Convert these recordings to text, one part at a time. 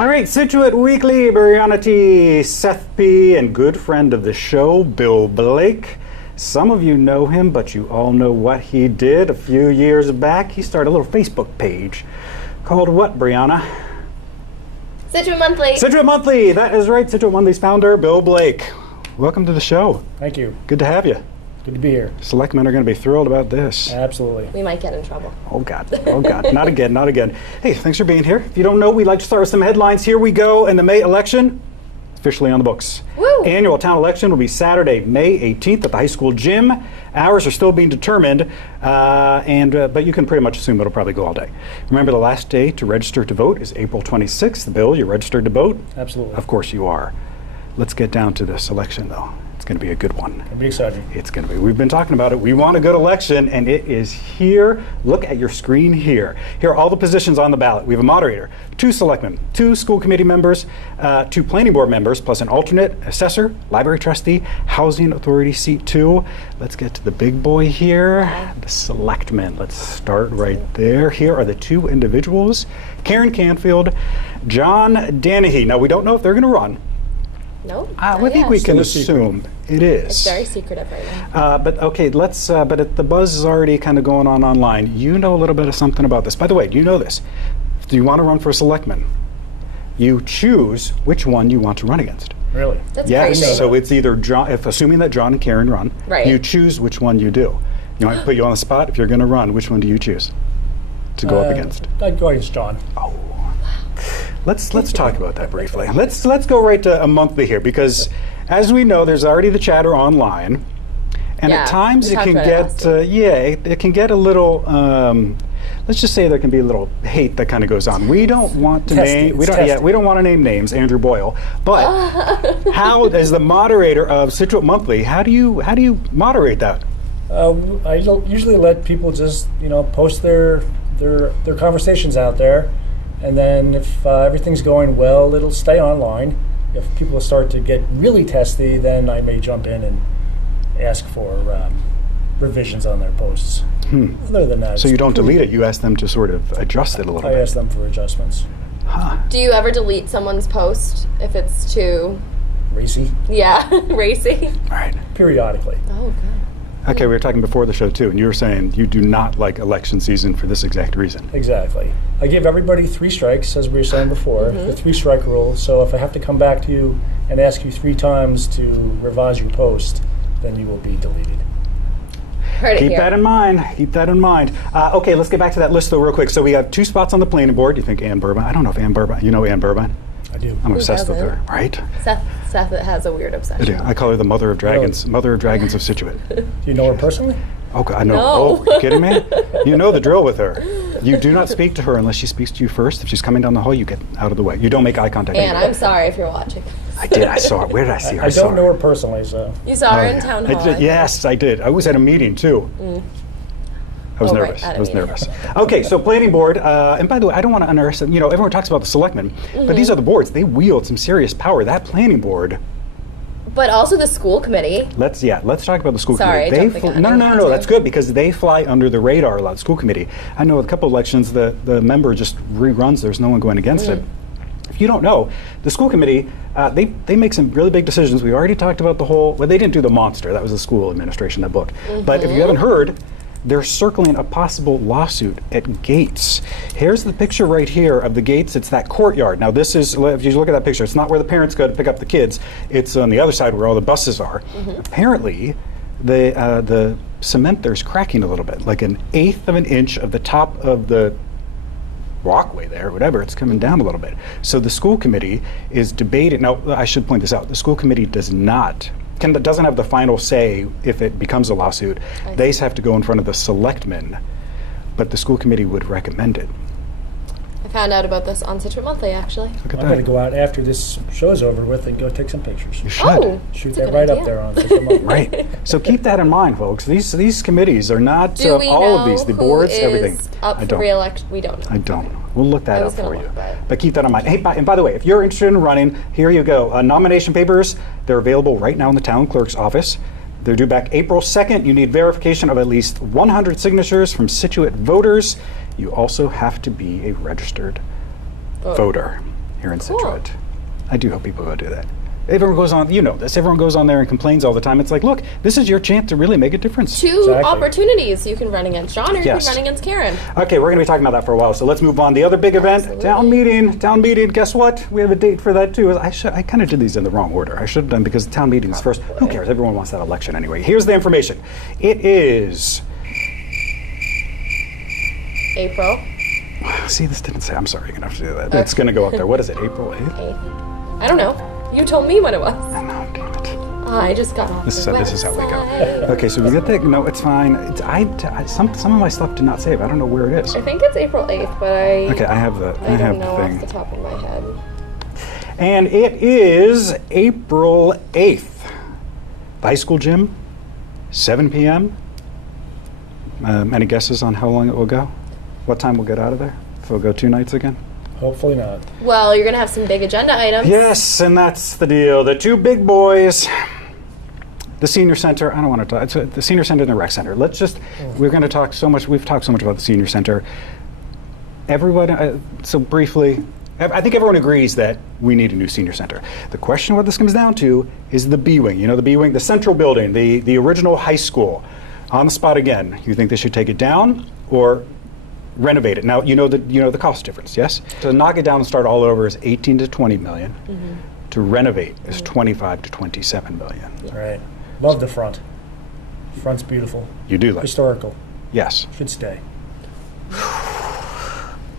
All right, Scituate Weekly, Brianna T, Seth P, and good friend of the show, Bill Blake. Some of you know him, but you all know what he did a few years back. He started a little Facebook page called what, Brianna? Scituate Monthly. Scituate Monthly, that is right. Scituate Monthly's founder, Bill Blake. Welcome to the show. Thank you. Good to have you. Good to be here. Selectmen are going to be thrilled about this. Absolutely. We might get in trouble. Oh God, oh God, not again, not again. Hey, thanks for being here. If you don't know, we like to start with some headlines. Here we go, and the May election, officially on the books. Woo! Annual town election will be Saturday, May 18th at the high school gym. Hours are still being determined, but you can pretty much assume it'll probably go all day. Remember, the last day to register to vote is April 26th. Bill, you registered to vote? Absolutely. Of course you are. Let's get down to this election, though. It's going to be a good one. I'm excited. It's going to be. We've been talking about it. We want a good election, and it is here. Look at your screen here. Here are all the positions on the ballot. We have a moderator, 2 selectmen, 2 school committee members, 2 planning board members, plus an alternate, assessor, library trustee, housing authority seat 2. Let's get to the big boy here, the selectmen. Let's start right there. Here are the 2 individuals, Karen Canfield, John Danahy. Now, we don't know if they're going to run. No? I think we can Still a assume it is. It's very secretive right now. But okay, let's. But the buzz is already kind of going on online. You know a little bit of something about this. By the way, do you know this? Do you want to run for a selectman? You choose which one you want to run against. Really? That's Yes. crazy. So it's either John. If assuming that John and Karen run, Right. you choose which one you do. You want to put you on the spot. If you're going to run, which one do you choose to go up against? I'd go against John. Oh. Let's talk about that briefly. Let's go right to a monthly here, because as we know, there's already the chatter online, and Yeah, at times we it talked can about it last get it can get a little. Let's just say there can be a little hate that kind of goes on. We don't want to Testy, name. We it's don't. Yeah, testy. we don't want to name names. Andrew Boyle, but how, as the moderator of Scituate Monthly, how do you moderate that? I usually let people just post their conversations out there, and then if everything's going well, it'll stay online. If people start to get really testy, then I may jump in and ask for revisions on their posts. Other than that, So you don't delete it. You ask them to sort of adjust it a little I bit. ask them for adjustments. Do you ever delete someone's post if it's too, Racy, racy? All right. periodically. Oh, good. Okay, we were talking before the show too, and you were saying you do not like election season for this exact reason. Exactly. I give everybody 3 strikes, as we were saying before, the 3-strike rule. So if I have to come back to you and ask you 3 times to revise your post, then you will be deleted. Heard it Keep here. that in mind. Keep that in mind. Okay, let's get back to that list though real quick. So we have 2 spots on the planning board. You think Ann Burbine? I don't know if Ann Burbine. You know Ann Burbine? I do. I'm obsessed with doesn't? her, right? Seth has a weird I obsession. do. I call her the mother of dragons. Mother of dragons of Scituate. Do you know her personally? Oh, God, I know. No. Oh, are you kidding me? You know the drill with her. You do not speak to her unless she speaks to you first. If she's coming down the hall, you get out of the way. You don't make eye contact. And anyway. I'm sorry if you're watching. I did. I saw her. Where did I see her? I saw don't know her personally, so. You saw her Oh, in yeah. town I hall. did. Yes, I did. I was at a meeting too. I was Oh, right, nervous. at a I was meeting. nervous. Okay, so planning board, and by the way, I don't want to underestimate. Everyone talks about the selectmen, but these are the boards. They wield some serious power. That planning board. But also the school committee. Let's talk about the school Sorry, I committee. jumped the gun. No. That's good because they fly under the radar a lot. School committee. I know a couple elections the member just reruns. There's no one going against it. If you don't know, the school committee, they make some really big decisions. We already talked about they didn't do the monster. That was the school administration, that book. But if you haven't heard, they're circling a possible lawsuit at Gates. Here's the picture right here of the Gates. It's that courtyard. Now this is, if you look at that picture, it's not where the parents go to pick up the kids. It's on the other side where all the buses are. Apparently, the cement there's cracking a little bit, like 1/8 of an inch of the top of the walkway there, whatever, it's coming down a little bit. So the school committee is debating. Now, I should point this out. The school committee doesn't have the final say if it becomes a lawsuit. They have to go in front of the selectmen, but the school committee would recommend it. I found out about this on Scituate Monthly, actually. Look at I'm going to that. go out after this show's over with and go take some pictures. You should. Oh, Shoot that's a that good right up idea. there on social media. Right. So keep that in mind, folks. These committees are not Do we all know of these, the who boards, is everything. up I for don't. re-election? We don't know. I don't. We'll look that I up was gonna for you. look, But keep that in mind. Hey, and by the way, if you're interested in running, here you go. Nomination papers, they're available right now in the town clerk's office. They're due back April 2nd. You need verification of at least 100 signatures from Scituate voters. You also have to be a registered voter. here in Cool. Scituate. I do hope people go do that. Everyone goes on, you know this, everyone goes on there and complains all the time. It's like, look, this is your chance to really make a difference. Two Exactly. opportunities. You can run against John or you Yes. can run against Karen. Okay, we're going to be talking about that for a while, so let's move on. The other big event, town meeting. Guess what? We have a date for that too. I kind of did these in the wrong order. I should have done because the town meeting is first. Who cares? Everyone wants that election anyway. Here's the information. It is. April See, this didn't say. I'm sorry, you're going to have to do that. It's going to go up there. What is it, April 8th? 8th. I don't know. You told me what it was. I know, damn it. I just got off This is the this is how we go. website. Okay, so we get that. No, it's fine. Some of my stuff did not save. I don't know where it is. I think it's April 8th, but I Okay, I have the I have don't know the off thing. the top of my head. And it is April 8th. The high school gym, 7 p.m. Any guesses on how long it will go? What time we'll get out of there? If we'll go 2 nights again? Hopefully not. Well, you're gonna have some big agenda items. Yes, and that's the deal. The two big boys. The senior center, I don't want to talk, it's the senior center and the rec center. Let's just, we're going to talk so much, we've talked so much about the senior center. Everyone, so briefly, I think everyone agrees that we need a new senior center. The question, what this comes down to, is the B wing. You know, the B wing, the central building, the original high school. On the spot again, you think they should take it down or renovate it? Now, you know the cost difference, yes? To knock it down and start all over is 18 to 20 million. To renovate is 25 to 27 million. Right. Love the front. Front's beautiful. You do like it? Historical. Yes. Should stay.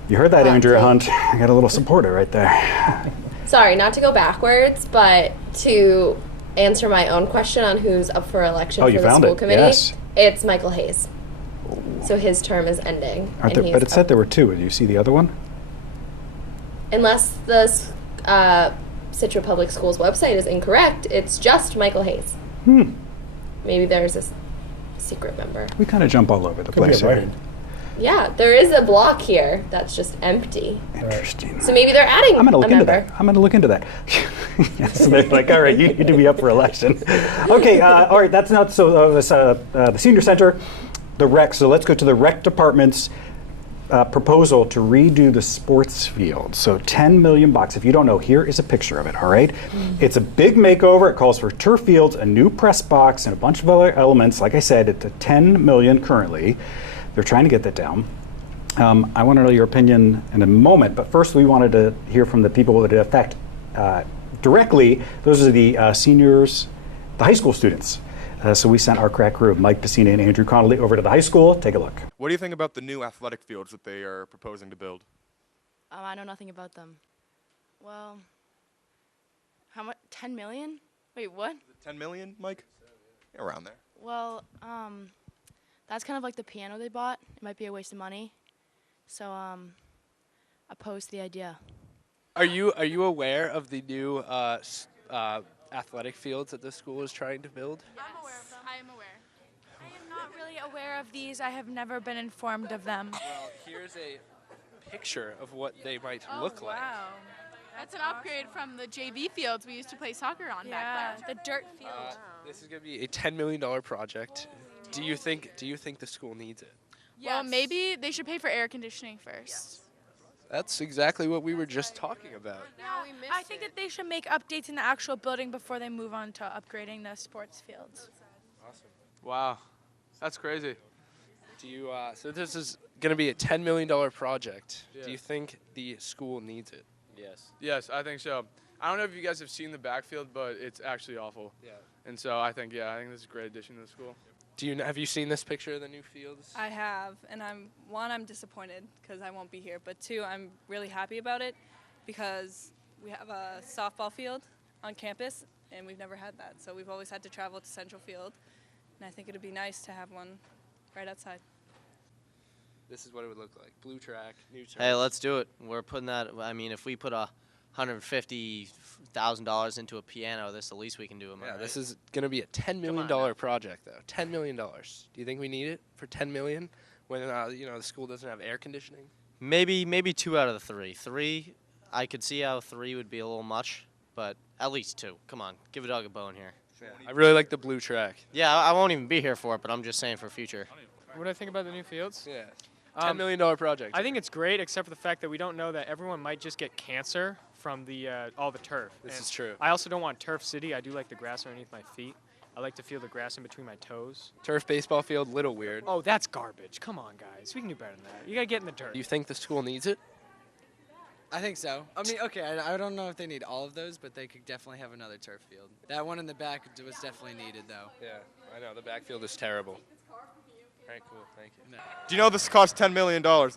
You heard that, Hot Andrea take. Hunt. I got a little supporter right there. Sorry, not to go backwards, but to answer my own question on who's up for election Oh, for you the found school it. committee, Yes. it's Michael Hayes. So his term is ending. Aren't and there, but it he's said up. there were two. Do you see the other one? Unless the Scituate Public Schools website is incorrect, it's just Michael Hayes. Maybe there's a secret member. We kind of jump all over the Could be place a here. write-in. Yeah, there is a block here that's just empty. Interesting. So maybe they're adding I'm going to look a into member. that. I'm going to look into that. Yes, they're like, all right, you need to be up for election. Okay, all right, that's not so. The senior center, the rec. So let's go to the rec department's proposal to redo the sports field. So 10 million bucks. If you don't know, here is a picture of it. All right, it's a big makeover. It calls for turf fields, a new press box, and a bunch of other elements. Like I said, it's a 10 million currently. They're trying to get that down. I want to know your opinion in a moment, but first we wanted to hear from the people that it affect directly. Those are the seniors, the high school students. So we sent our crack crew of Mike Pacini and Andrew Connolly over to the high school. Take a look. What do you think about the new athletic fields that they are proposing to build? I know nothing about them. Well, how much? 10 million? Wait, what? 10 million, Mike? Around there. Well, that's kind of like the piano they bought. It might be a waste of money. So, opposed to the idea. Are you aware of the new athletic fields that the school is trying to build? I'm aware of them. I am aware. I am not really aware of these. I have never been informed of them. Well, here's a picture of what they might look like. Wow. That's an upgrade from the JV fields we used to play soccer on back then. The dirt field. This is going to be a $10 million project. Do you think the school needs it? Well, maybe they should pay for air conditioning first. That's exactly what we were just talking about. I think that they should make updates in the actual building before they move on to upgrading the sports fields. Wow, that's crazy. Do you? So this is going to be a $10 million project. Yeah. Do you think the school needs it? Yes, I think so. I don't know if you guys have seen the backfield, but it's actually awful. Yeah. And so I think this is a great addition to the school. Have you seen this picture of the new fields? I have, and I'm disappointed because I won't be here, but two, I'm really happy about it because we have a softball field on campus, and we've never had that. So we've always had to travel to Central Field, and I think it'd be nice to have one right outside. This is what it would look like. Blue track, new turf. Hey, let's do it. We're putting that. I mean, if we put $150,000 into a piano, this the least we can do. Yeah, this is going to be a $10 million project, though. $10 million. Do you think we need it for $10 million when the school doesn't have air conditioning? Maybe 2 out of the 3. 3, I could see how 3 would be a little much, but at least 2. Come on, give a dog a bone here. Yeah, I really like the blue track. Yeah, I won't even be here for it, but I'm just saying for future. What do I think about the new fields? Yeah. $10 million project. I think it's great, except for the fact that we don't know that everyone might just get cancer from the all the turf. This And is true. I also don't want turf city. I do like the grass underneath my feet. I like to feel the grass in between my toes. Turf baseball field, little weird. Oh, that's garbage. Come on, guys. We can do better than that. You got to get in the dirt. Do you think the school needs it? I think so. I mean, okay, I don't know if they need all of those, but they could definitely have another turf field. That one in the back was definitely needed, though. Yeah, I know. The backfield is terrible. All right, cool. Thank you. Do you know this costs $10 million, though?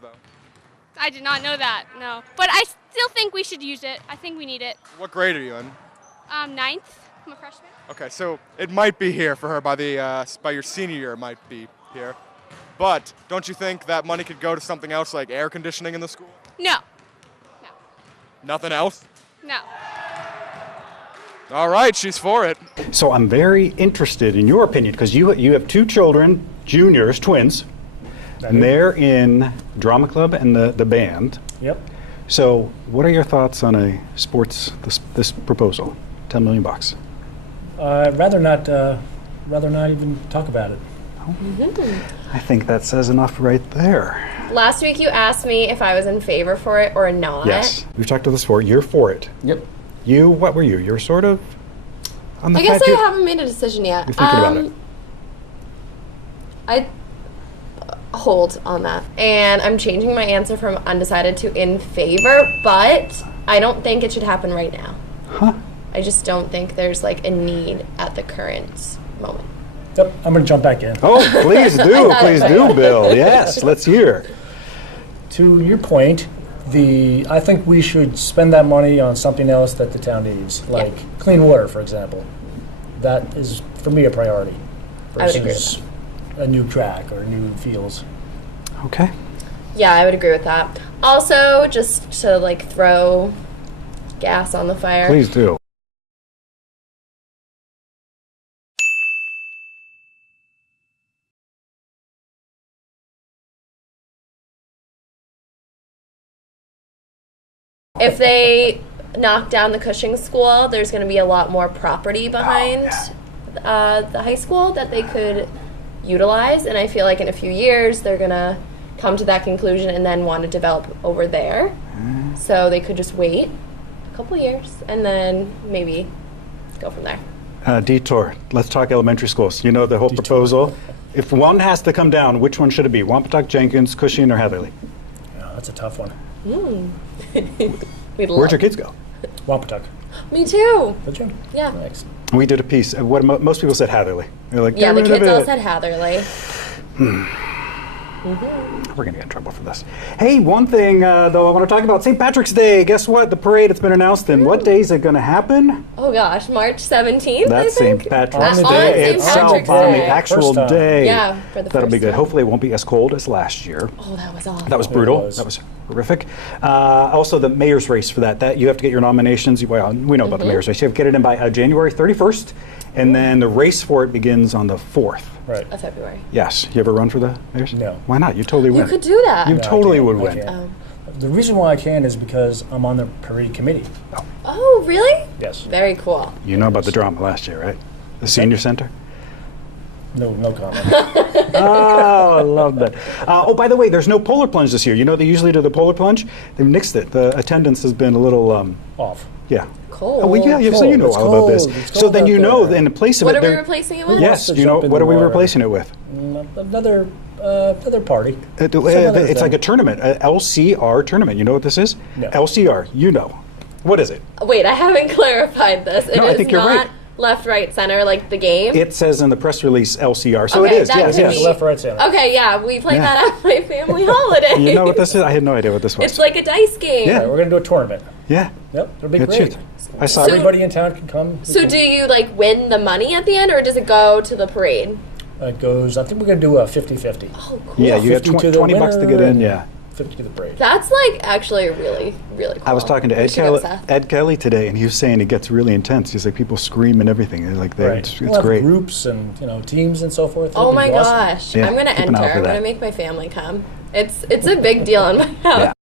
I did not know that, no. But I still think we should use it. I think we need it. What grade are you in? Ninth. I'm a freshman. Okay, so it might be here for her by your senior year. It might be here, but don't you think that money could go to something else like air conditioning in the school? No. Nothing else? No. All right, she's for it. So I'm very interested in your opinion because you have 2 children, juniors, twins, and they're in drama club and the band. Yep. So what are your thoughts on a this proposal? $10 million. Rather not even talk about it. I think that says enough right there. Last week you asked me if I was in favor for it or not. Yes, we've talked about this before. You're for it. Yep. What were you? You're sort of on the I guess fence. I haven't made a decision yet. You're thinking about it. I hold on that. And I'm changing my answer from undecided to in favor, but I don't think it should happen right now. Huh? I just don't think there's like a need at the current moment. Yep, I'm going to jump back in. Oh, please do, Bill. Yes, let's hear. To your point, I think we should spend that money on something else that the town needs, like clean water, for example. That is, for me, a priority I would agree with versus a new track or new fields. Okay. Yeah, I would agree with that. Also, just to like throw gas on the fire. Please do. If they knock down the Cushing School, there's going to be a lot more property behind the high school that they could utilize, and I feel like in a few years they're going to come to that conclusion and then want to develop over there. So they could just wait a couple years and then maybe go from there. Detour. Let's talk elementary schools. You know the whole proposal. If one has to come down, which one should it be? Wampatuck, Jenkins, Cushing, or Hatherley? Yeah, that's a tough one. Where'd your kids go? Wampatuck. Me too. Did you? Yeah. Thanks. We did a piece. Most people said Hatherley. They're like, Yeah, the "Get rid kids of all it." said Hatherley. We're going to get in trouble for this. Hey, one thing, though, I want to talk about St. Patrick's Day. Guess what? The parade, it's been announced. And what day is it going to happen? Oh, gosh. March 17th, That's I think? St. Patrick's On Day St. itself, Patrick's on the Day. actual First time. day. Yeah, for the That'll be first good. time. Hopefully it won't be as cold as last year. Oh, that was awful. That was brutal. was. That was horrific. Also, the mayor's race for that you have to get your nominations. Well, we know about the mayor's race. You have to get it in by January 31st, and then the race for it begins on the 4th. Right. Of February. Yes. You ever run for the mayor's? No. Why not? You totally win. You could do that. You No, I totally can't. would I win. can't. The reason why I can is because I'm on the parade committee. Oh, really? Yes. Very cool. You know about the drama last year, right? The senior center? No comment. Oh, I love that. Oh, by the way, there's no polar plunge this year. You know they usually do the polar plunge? They've nixed it. The attendance has been a little, Off. yeah. Cold. Oh, well, yeah, so you know It's all about this. cold. It's So cold then out you know there. in place of What it. are we there- replacing it with? Yes, to you know, jump in what the are we water. replacing it with? Another party. It's Some other like thing. a tournament, a LCR tournament. You know what this is? No. LCR, you know. What is it? Wait, I haven't clarified this. It No, I is think you're not right. left, right, center like the game. It says in the press release LCR, so Okay, it is. that Yes, could yes. be- Left, right, center. Okay, yeah, we played Yeah. that at my family holiday. You know what this is? I had no idea what this was. It's like a dice game. Yeah. Right, we're going to do a tournament. Yeah. Yep, it'll be Good great. shit. I saw So- Everybody in town can come. We So can- do you like win the money at the end, or does it go to the parade? It goes, I think we're going to do a 50-50. Oh, cool. Yeah, you get 50 to the 20 bucks to winner get in, and yeah. 50 to the parade. That's like actually really, really cool. I was talking to We should go, Seth. Ed Kelly today, and he was saying it gets really intense. He's like, people scream and everything. They're like, Right. it's We'll have great. groups and teams and so forth. Oh It'll my be awesome. gosh, Yeah, I'm gonna keep an eye enter. out for I'm that. gonna make my family come. It's a big deal in my house. Yeah.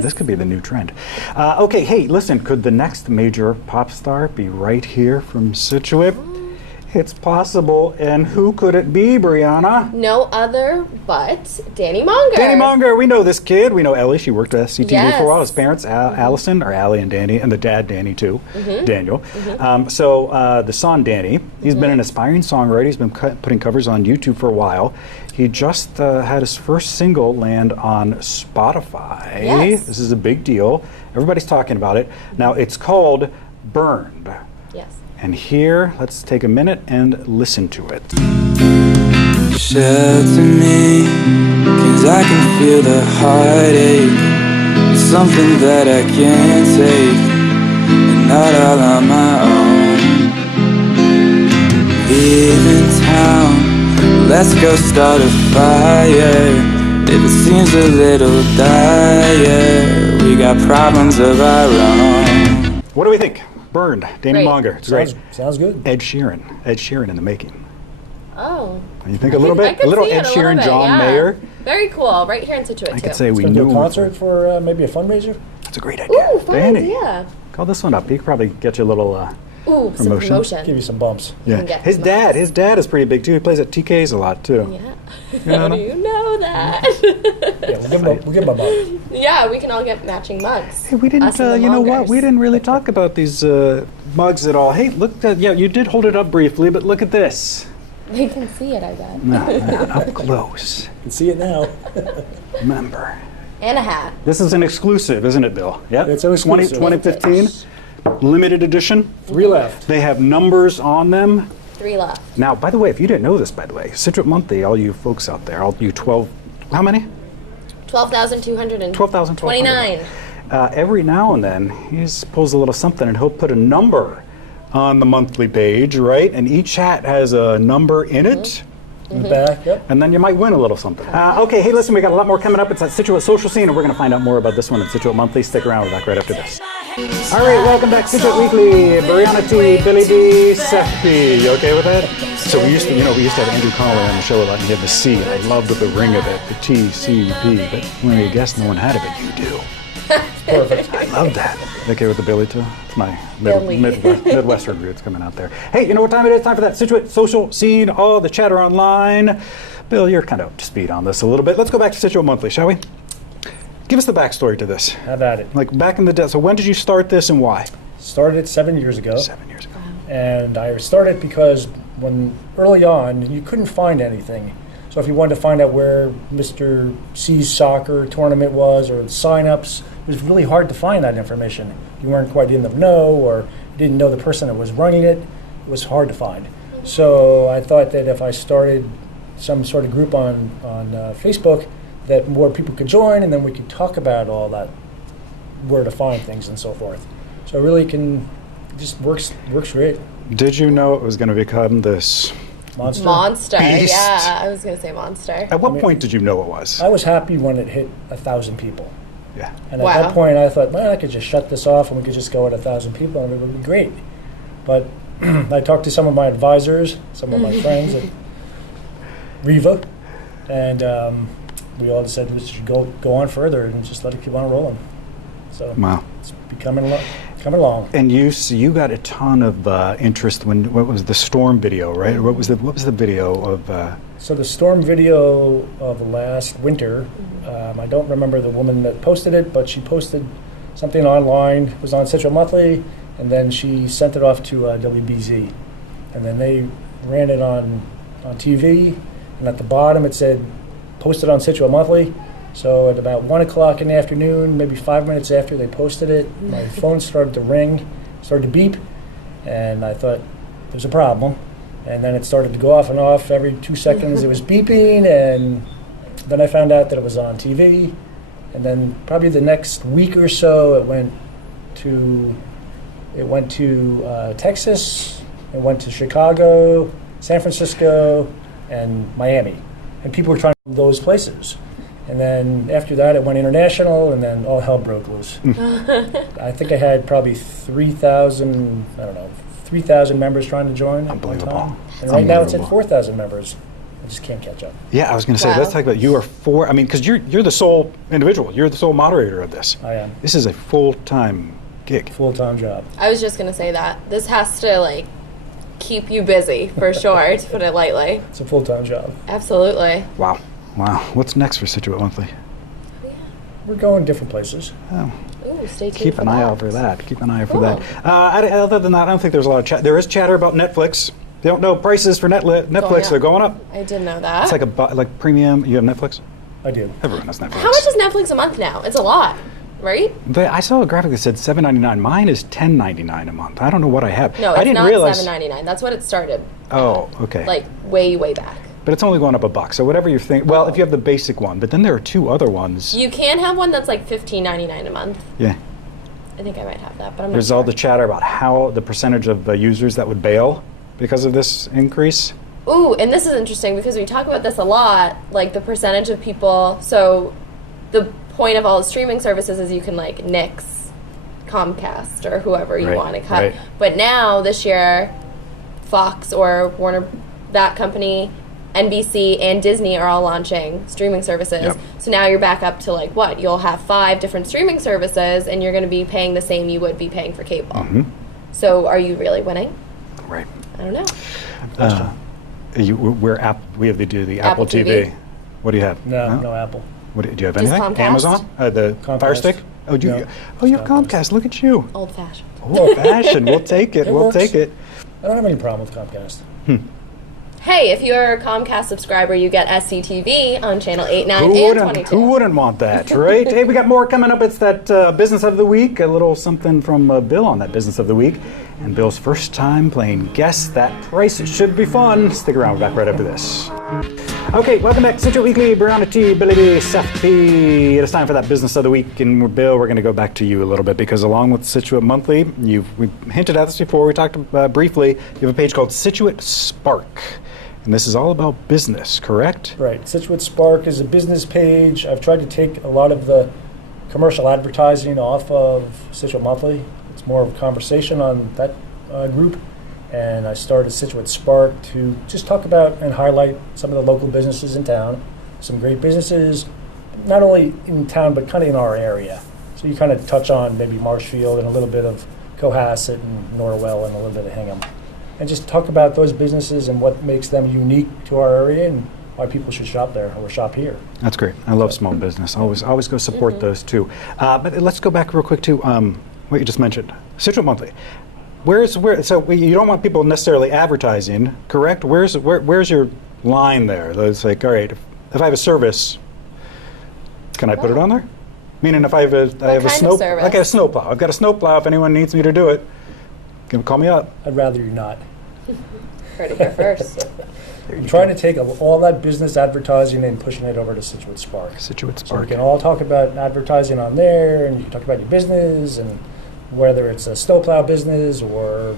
This could be the new trend. Okay, hey, listen, could the next major pop star be right here from Scituate? It's possible, and who could it be, Brianna? No other but Danny Monger. Danny Monger, we know this kid. We know Ellie. She worked at CTV for a while. His parents, Allison, or Allie and Danny, and the dad, Danny, too, Daniel. So the son, Danny, he's been an aspiring songwriter. He's been putting covers on YouTube for a while. He just had his first single land on Spotify. Yes. This is a big deal. Everybody's talking about it. Now, it's called Burned. Yes. And here, let's take a minute and listen to it. Shelter me, 'cause I can feel the heartache. It's something that I can't take, and not all on my own. Leaving town, let's go start a fire. If it seems a little dire, we got problems of our own. What do we think? Burned, Danny Monger. It's great. Sounds good. Ed Sheeran in the making. Oh. You think a little bit? I could see Ed it a Sheeran, little bit, John yeah. Mayer. Very cool. Right here in Scituate, I too. could say we Gonna do knew. a concert for maybe a fundraiser. That's a great idea. Ooh, fun Danny, idea. call this one up. He could probably get you a little Ooh, some promotion. promotion. Give you some bumps. Yeah. His dad is pretty big too. He plays at TK's a lot too. Yeah. You How do you know that? Yeah, we'll give him a bump. Yeah, we can all get matching mugs. Hey, we didn't. Us and the You know what? Mongers. We didn't really talk about these mugs at all. Hey, look. Yeah, you did hold it up briefly, but look at this. They can see it, I bet. No, up close. You can see it now. Remember. And a hat. This is an exclusive, isn't it, Bill? Yeah. It's an exclusive. 2015, limited edition. 3 left. They have numbers on them. 3 left. Now, by the way, if you didn't know this, by the way, Scituate Monthly, all you folks out there, all you 12, how many? 12,229. Every now and then, he pulls a little something, and he'll put a number on the monthly page, right? And each hat has a number in it. In the back, yep. And then you might win a little something. Okay, hey, listen, we got a lot more coming up. It's at Scituate Social Scene, and we're going to find out more about this one at Scituate Monthly. Stick around, we're back right after this. All right, welcome back, Scituate Weekly. Brianna T, Billy D, Seth P. You okay with that? So we used to have Andrew Connolly on the show a lot, and he had the C, and I loved the ring of it, the T, C, P. But when you guessed no one had it, but you do. Perfect. I love that. Okay with the Billy too? It's my Midwestern roots coming out there. Hey, you know what time it is? Time for that Scituate Social Scene, all the chatter online. Bill, you're kind of up to speed on this a little bit. Let's go back to Scituate Monthly, shall we? Give us the backstory to this. How about it? Like back in the day. So when did you start this and why? Started 7 years ago. 7 years ago. And I started because when early on, you couldn't find anything. So if you wanted to find out where Mr. C's soccer tournament was or sign-ups, it was really hard to find that information. You weren't quite in the know or didn't know the person that was running it. It was hard to find. So I thought that if I started some sort of group on Facebook, that more people could join, and then we could talk about all that, where to find things and so forth. So it really just works great. Did you know it was going to become this Monster, beast? yeah. I was going to say monster. At what point did you know it was? I was happy when it hit 1,000 people. Yeah. And at that point, I thought, well, I could just shut this off and we could just go at 1,000 people and it would be great. But I talked to some of my advisors, some of my friends at Riva, and we all decided we should go on further and just let it keep on rolling. So wow. It's coming along. And you got a ton of interest when what was the storm video, right? Or what was the video of? So the storm video of last winter, I don't remember the woman that posted it, but she posted something online. It was on Scituate Monthly, and then she sent it off to WBZ, and then they ran it on TV. And at the bottom it said, "Posted on Scituate Monthly." So at about 1 o'clock in the afternoon, maybe 5 minutes after they posted it, my phone started to ring, started to beep, and I thought there's a problem. And then it started to go off and off every 2 seconds. It was beeping, and then I found out that it was on TV. And then probably the next week or so, it went to Texas, it went to Chicago, San Francisco, and Miami. And people were trying those places. And then after that, it went international, and then all hell broke loose. I think I had probably 3,000 members trying to join at one time. And right now it's at 4,000 members. just can't catch up. Yeah, I was going to say, let's talk about you are because you're the sole individual. You're the sole moderator of this. I am. This is a full-time gig. Full-time job. I was just going to say that. This has to, keep you busy, for sure, to put it lightly. It's a full-time job. Absolutely. Wow. What's next for Scituate Monthly? We're going different places. Oh. Ooh, stay tuned. Keep an eye out for that. Keep an eye out for that. Other than that, I don't think there's a lot of chat. There is chatter about Netflix. They don't know prices for Netflix. They're going up. I didn't know that. It's like premium. You have Netflix? I do. Everyone has Netflix. How much is Netflix a month now? It's a lot, right? I saw a graphic that said $7.99. Mine is $10.99 a month. I don't know what I have. No, it's I didn't not realize. $7.99. That's what it started. Oh, okay. Way back. But it's only going up $1. So whatever you think. Well, if you have the basic one, but then there are 2 other ones. You can have one that's like $15.99 a month. Yeah. I think I might have that, but I'm not There's sure. all the chatter about how the percentage of users that would bail because of this increase. Ooh, and this is interesting because we talk about this a lot, the percentage of people. So the point of all the streaming services is you can nix Comcast or whoever you want to cut. Right. But now this year, Fox or Warner, that company, NBC and Disney are all launching streaming services. Yep. So now you're back up to what? You'll have 5 different streaming services and you're going to be paying the same you would be paying for cable. Mm-hmm. So are you really winning? Right. I don't know. We have the Apple Apple TV. What do you have? No Apple. Do you have Just anything? Comcast? Amazon? The Comcast. Fire Stick? Oh, you have Comcast. Look at you. Old fashioned. Old fashioned. We'll take it. We'll works. take it. I don't have any problem with Comcast. Hey, if you're a Comcast subscriber, you get SCTV on channel 8, 9, and 22. Who wouldn't want that, right? Hey, we got more coming up. It's that Business of the Week, a little something from Bill on that Business of the Week. And Bill's first time playing Guess That Price. It should be fun. Stick around. We're back right after this. Okay, welcome back. Scituate Weekly, Brianna T, Billy B, Seth P. It is time for that Business of the Week. And Bill, we're going to go back to you a little bit because along with Scituate Monthly, we hinted at this before. We talked briefly. You have a page called Scituate Spark. And this is all about business, correct? Right. Scituate Spark is a business page. I've tried to take a lot of the commercial advertising off of Scituate Monthly. It's more of a conversation on that group. And I started Scituate Spark to just talk about and highlight some of the local businesses in town. Some great businesses, not only in town, but kind of in our area. So you kind of touch on maybe Marshfield and a little bit of Cohasset and Norwell and a little bit of Hingham. And just talk about those businesses and what makes them unique to our area and why people should shop there or shop here. That's great. I love small business. Always go support those too. But let's go back real quick to what you just mentioned, Scituate Monthly. So you don't want people necessarily advertising, correct? Where's your line there? It's like, all right, if I have a service, can I put it on there? Meaning, if I have a snowplow. I've got a snowplow. If anyone needs me to do it, call me up. I'd rather you not. Heard it here first. I'm trying to take all that business advertising and pushing it over to Scituate Spark. Scituate So Spark. we can all talk about advertising on there, and you can talk about your business, and whether it's a snowplow business or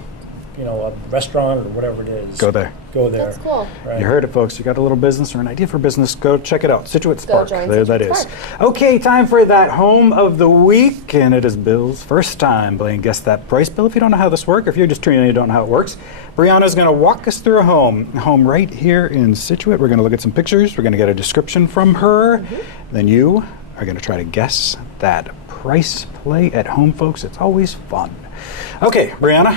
a restaurant or whatever it is. Go there. Go there. That's cool. Right. You heard it, folks. You got a little business or an idea for business, go check it out. Scituate Spark. join There Scituate that is. Spark. Okay, time for that home of the week, and it is Bill's first time playing Guess That Price. Bill, if you don't know how this works, if you're just tuning in, you don't know how it works, Brianna's going to walk us through a home right here in Scituate. We're going to look at some pictures. We're going to get a description from her. Then you are going to try to guess that price. Play at home, folks. It's always fun. Okay, Brianna,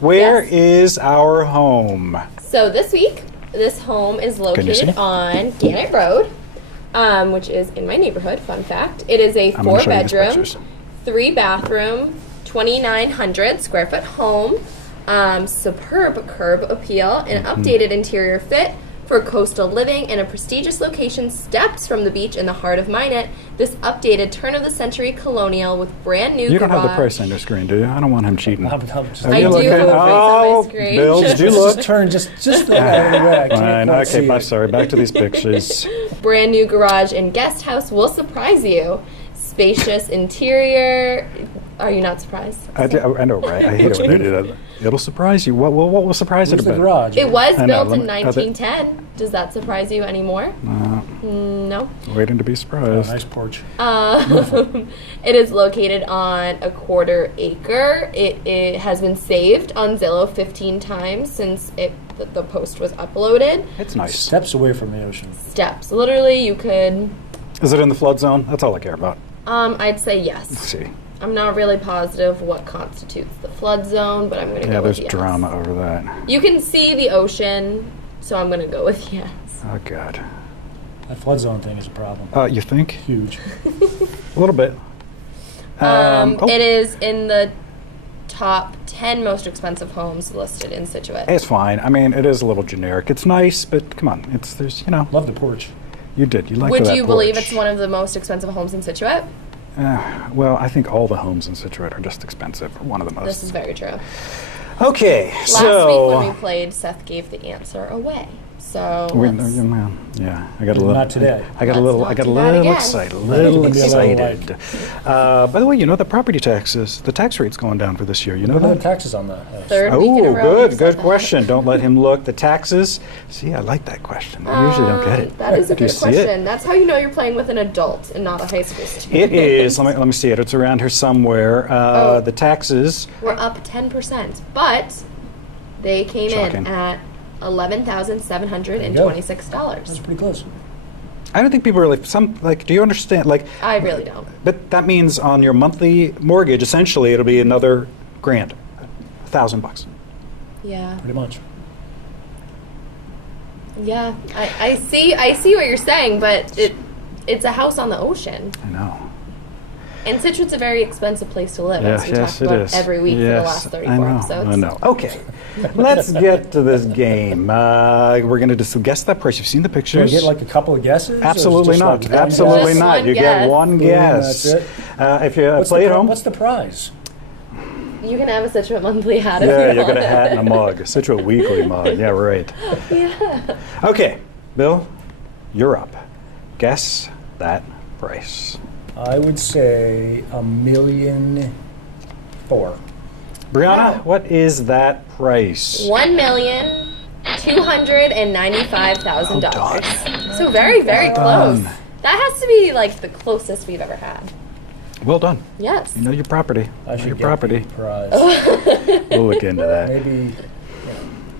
where is our home? So this week, this home is located on Gannett Road, which is in my neighborhood. Fun fact. It is a 4-bedroom, 3-bathroom, 2,900 square foot home. Superb curb appeal and updated interior fit for coastal living in a prestigious location steps from the beach in the heart of Minot. This updated turn-of-the-century colonial with brand new garage. You don't have the price on your screen, do you? I don't want him cheating. I do have the price on my screen. Bill, did you look? Just turn just out of the way. I can't Fine. quite see Okay, it. sorry. Back to these pictures. Brand new garage and guest house will surprise you. Spacious interior. Are you not surprised? I know, right? I hate it when they do that. It'll surprise you. What will surprise Where's it the about? garage? It was I know, built in 1910. Does that surprise you anymore? No. Waiting to be surprised. Nice porch. It is located on a 1/4 acre. It has been saved on Zillow 15 times since the post was uploaded. It's nice. Steps away from the ocean. Steps. Literally, you could... Is it in the flood zone? That's all I care about. I'd say yes. Let's see. I'm not really positive what constitutes the flood zone, but I'm going to go with yes. Yeah, there's drama over that. You can see the ocean, so I'm going to go with yes. Oh, God. That flood zone thing is a problem. You think? Huge. A little bit. It is in the top 10 most expensive homes listed in Scituate. It's fine. I mean, it is a little generic. It's nice, but come on. There's, you know. Love the porch. You did. You liked Would that you porch. believe it's one of the most expensive homes in Scituate? Well, I think all the homes in Scituate are just expensive. Or one of the most. This is very true. Okay, Last week when we played, Seth gave the answer away. So yeah, I got a little. Not today. I got a little excited. A little excited. By the way, you know the property taxes, the tax rate's going down for this year. You know What are that? the taxes on that? Third week in a row. Good question. Don't let him look. The taxes. See, I like that question. I usually don't get it. That is a Do you good see question. it? That's how you know you're playing with an adult and not a high school student. It is. Let me see it. It's around here somewhere. The taxes. We're up 10%, but they came Shocking. in at $11,726. That's pretty close. I don't think people really. Do you understand? I really don't. But that means on your monthly mortgage, essentially, it'll be another $1,000, $1,000. Yeah. Pretty much. Yeah, I see what you're saying, but it's a house on the ocean. I know. And Scituate's a very expensive place to live, as we talk about every week for the last 34 episodes. I know. Okay, let's get to this game. We're going to just guess that price. You've seen the Can we pictures. get like a couple of guesses? Absolutely not. Like Absolutely Just not. one You guess. get one guess. That's it. If you play at home. What's the prize? You can have a Scituate monthly hat if Yeah, you you'll want. get a hat and a mug. Scituate Weekly mug. Yeah, right. Yeah. Okay, Bill, you're up. Guess that price. I would say $1,400,000. Brianna, what is that price? $1,295,000. So very, very close. That has to be like the closest we've ever had. Well done. Yes. You know your property. I should your get property. the prize. We'll look into that. Maybe.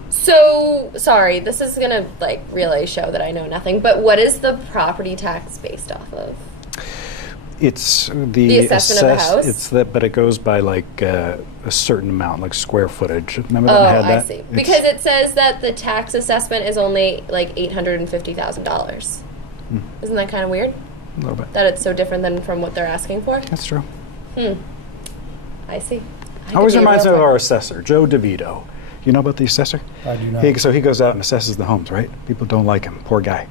So, sorry, this is going to like really show that I know nothing, but what is the property tax based off of? It's the assessment of the house? It's that, but it goes by like a certain amount, like square footage. Remember that? Oh, I had that? I see. Because it says that the tax assessment is only like $850,000. Isn't that kind of weird? A little bit. That it's so different than from what they're asking for? That's true. I see. Always reminds me of our assessor, Joe DeVito. You know about the assessor? I do not. So he goes out and assesses the homes, right? People don't like him. Poor guy.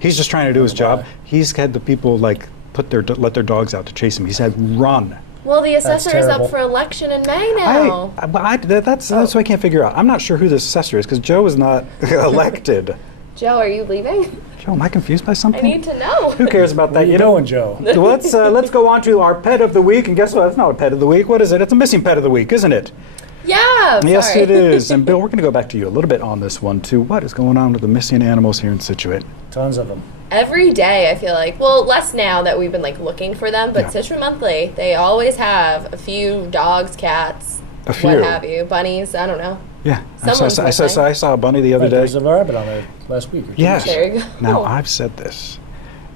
He's just trying to do his job. He's had the people like let their dogs out to chase him. He's had run. Well, the assessor is terrible. up for election in May now. That's what I can't figure out. I'm not sure who the assessor is because Joe is not elected. Joe, are you leaving? Joe, am I confused by something? I need to know. Who cares about that? Where you going, Joe? Let's go on to our pet of the week. And guess what? It's not a pet of the week. What is it? It's a missing pet of the week, isn't it? Yeah. Yes, sorry. it is. And Bill, we're going to go back to you a little bit on this one too. What is going on with the missing animals here in Scituate? Tons of them. Every day, I feel like. Well, less now that we've been like looking for them, but Yeah. Scituate Monthly, they always have a few dogs, cats, A few. what have you, bunnies. I don't know. Yeah, Someone's I saw a bunny the other Right, there day. was a rabbit on there last week. Or 2 Yes. weeks. There you go. Now I've said this.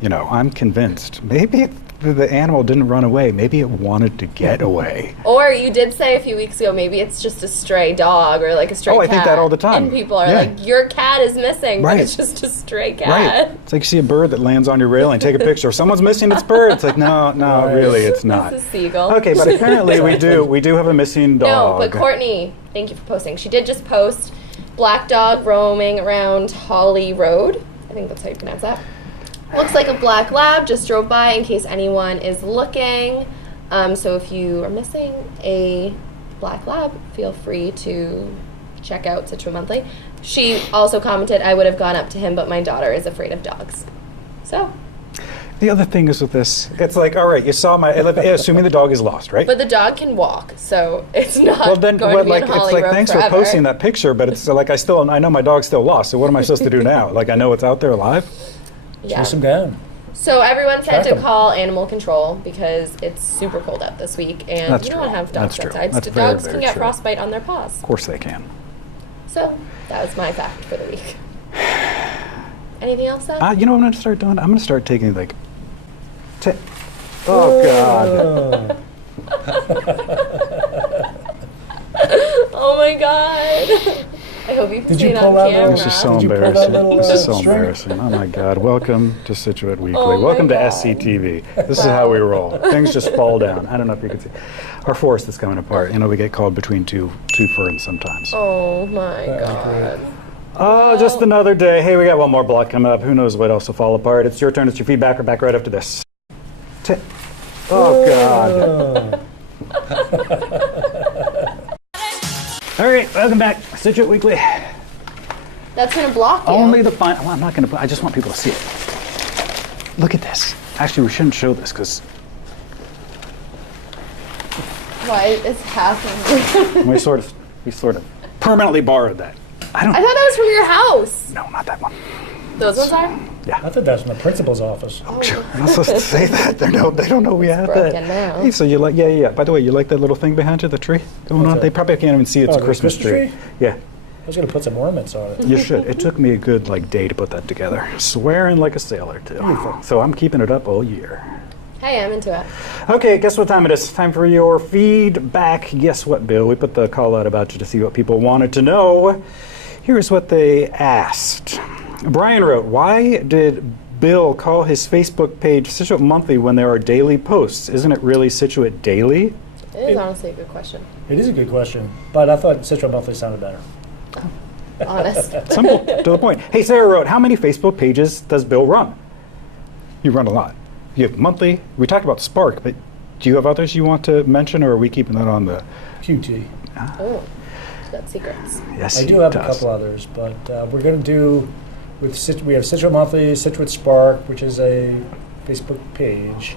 You know, I'm convinced. Maybe the animal didn't run away. Maybe it wanted to get away. Or you did say a few weeks ago, maybe it's just a stray dog or like a stray cat. Oh, I think that all the time. And people are Yeah. like, your cat is missing, Right. but it's just a stray cat. Right. It's like you see a bird that lands on your railing, take a picture. Someone's missing its bird. It's like, no, Right. really, it's not. It's a seagull. Okay, but apparently we do have a missing No, dog. but Courtney, thank you for posting. She did just post black dog roaming around Holly Road. I think that's how you pronounce that. Looks like a black lab, just drove by in case anyone is looking. So if you are missing a black lab, feel free to check out Scituate Monthly. She also commented, I would have gone up to him, but my daughter is afraid of dogs. So. The other thing is with this, it's like, all right, you saw assuming the dog is lost, right? But the dog can walk, so it's not Well, then, going to be like, on it's Holly like, Road thanks forever. for posting that picture, but it's like I know my dog's still lost. So what am I supposed to do now? Like I know it's out there alive. Yeah. Chase them down. So everyone's had Track to 'em. call animal control because it's super cold out this week, and That's you don't true. want to have dogs That's true. outside. That's So very, dogs very can get true. frostbite on their paws. Of course they can. So that was my fact for the week. Anything else, Seth? You know what I'm going to start doing? I'm going to start taking like. Oh God. Oh my God. I hope you can Did see you it pull on out camera. This is so Did you pull that embarrassing. little, This is so string? embarrassing. Oh my God. Welcome to Scituate Weekly. Oh my Welcome to God. SCTV. This is how we roll. Things just fall down. I don't know if you can see. Our forest is coming apart. You know, we get called between two ferns sometimes. Oh my God. Oh, just another day. Hey, we got one more block coming up. Who knows what else will fall apart. It's your turn. It's your feedback. We're back right after this. Oh, God. All right, welcome back. Scituate Weekly. That's going to block you. Only the fun. Well, I'm not going to. I just want people to see it. Look at this. Actually, we shouldn't show this because Why is happening? we sort of permanently borrowed that. I thought that was from your house. No, not that one. Those ones are? Yeah. I thought that's from the principal's office. Oh, I'm not supposed to say that. They don't know we have that. broken now. Hey, so you like? Yeah. By the way, you like that little thing behind you, the tree going What's on? that? They probably can't even see it's Oh, a the Christmas Christmas tree? Yeah. I was going to put some ornaments on it. You should. It took me a good day to put that together. Swearing like a sailor too. Beautiful. So I'm keeping it up all year. Hey, I'm into it. Okay, guess what time it is? Time for your feedback. Guess what, Bill? We put the call out about you to see what people wanted to know. Here's what they asked. Brian wrote, why did Bill call his Facebook page Scituate Monthly when there are daily posts? Isn't it really Scituate Daily? It is honestly a good question. It is a good question, but I thought Scituate Monthly sounded better. Honest. Simple, to the point. Hey, Sarah wrote, how many Facebook pages does Bill run? You run a lot. You have monthly. We talked about Spark, but do you have others you want to mention, or are we keeping that on the QT. Oh, that's secrets. Yes, I he do have does. a couple others, but we're going to do we have Scituate Monthly, Scituate Spark, which is a Facebook page,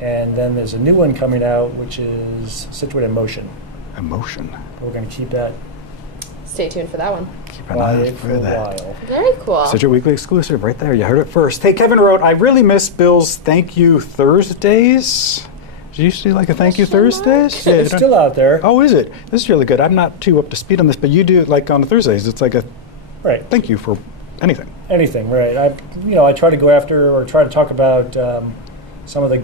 and then there's a new one coming out, which is Scituate Emotion. Emotion. We're going to keep that Stay tuned for that one. Keep an eye out quiet for a that. while. Very cool. Scituate Weekly exclusive right there. You heard it first. Hey, Kevin wrote, I really miss Bill's Thank You Thursdays. Do you used to do like a Thank You Thursdays? It's still out there. Oh, is it? This is really good. I'm not too up to speed on this, but you do like on the Thursdays. It's like a Right. thank you for anything. Anything, right? I try to go after or try to talk about some of the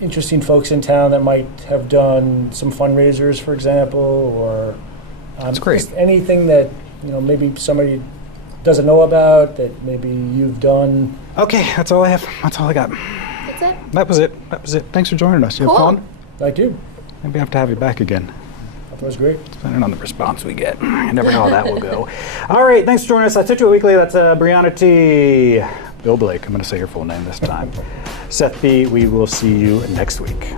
interesting folks in town that might have done some fundraisers, for example, or That's great. just anything that maybe somebody doesn't know about that maybe you've done. Okay, that's all I have. That's all I got. That's it. That was it. Thanks for joining us. You have Cool. fun? Thank you. Maybe I have to have you back again. That was great. Depending on the response we get. You never know how that will go. All right, thanks for joining us. That's Scituate Weekly. That's Brianna T. Bill Blake. I'm going to say your full name this time. Seth B. We will see you next week.